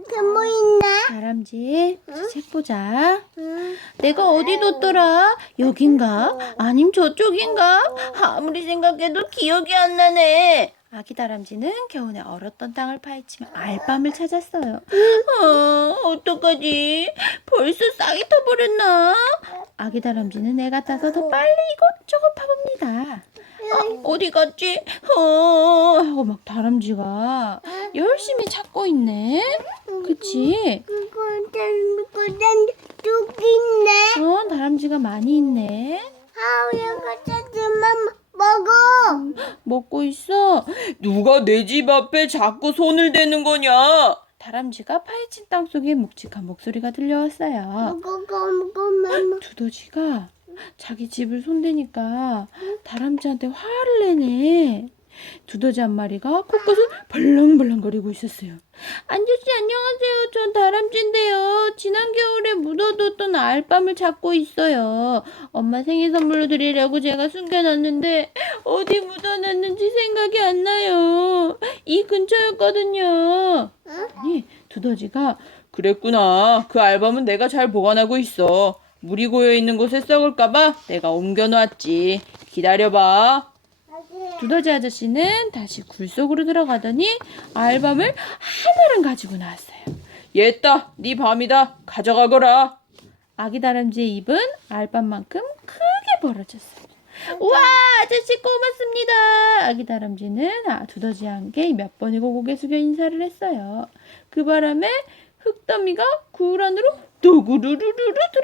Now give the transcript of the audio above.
뭐 있나? 다람쥐 책 보자. 응. 내가 어디 뒀더라? 여긴가? 아님 저쪽인가? 아무리 생각해도 기억이 안 나네. 아기 다람쥐는 겨우내 얼었던 땅을 파헤치며 알밤을 찾았어요. 어, 어떡하지? 벌써 싹이 터버렸나? 아기 다람쥐는 애 같아서 더 빨리 이것저것 파봅니다. 아, 어디 갔지? 어, 하고 막 다람쥐가 열심히 찾고 있네. 그치? 뚝 있네. 어, 다람쥐가 많이 있네. 하우야 찾으면 먹어. 먹고 있어. 누가 내 집 앞에 자꾸 손을 대는 거냐? 다람쥐가 파헤친 땅 속에 묵직한 목소리가 들려왔어요. 먹어 먹어 먹어. 두더지가 자기 집을 손대니까 다람쥐한테 화를 내네. 두더지 한 마리가 코끝을 벌렁벌렁거리고 있었어요. 안주씨 안녕하세요. 전 다람쥐인데요. 지난 겨울에 묻어뒀던 알밤을 찾고 있어요. 엄마 생일 선물로 드리려고 제가 숨겨놨는데 어디 묻어놨는지 생각이 안 나요. 이 근처였거든요. 아니 두더지가 그랬구나. 그 앨범은 내가 잘 보관하고 있어. 물이 고여 있는 곳에 썩을까봐 내가 옮겨놨지. 기다려봐. 두더지 아저씨는 다시 굴 속으로 들어가더니 알밤을 하나를 가지고 나왔어요. 얘다, 네 밤이다. 가져가거라. 아기 다람쥐의 입은 알밤만큼 크게 벌어졌어요. 우와 아저씨 고맙습니다. 아기 다람쥐는 아, 두더지와 함께 몇 번이고 고개 숙여 인사를 했어요. 그 바람에 흙더미가 굴 안으로 들어갔대요.